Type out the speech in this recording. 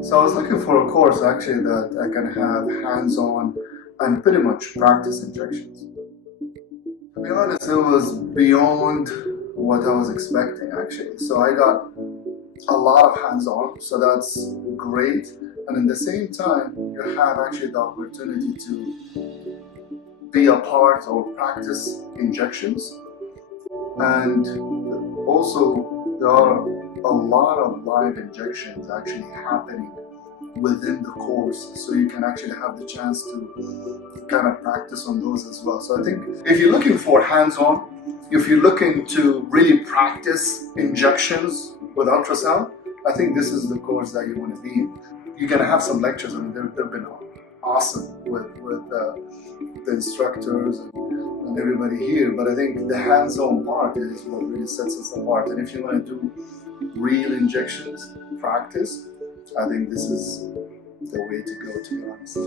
So I was looking for a course actually that I can have hands-on and pretty much practice injections. To be honest, it was beyond what I was expecting actually. So I got a lot of hands-on, so that's great. And at the same time, you have actually the opportunity to be a part or practice injections. And also, there are a lot of live injections actually happening within the course, so you can actually have the chance to kind of practice on those as well. So I think if you're looking for hands-on, if you're looking to really practice injections with ultrasound, I think this is the course that you want to be in. You're going to have some lectures, and they've been awesome with the instructors and everybody here, but I think the hands-on part is what really sets us apart. And if you want to do real injections practice, I think this is the way to go, to be honest.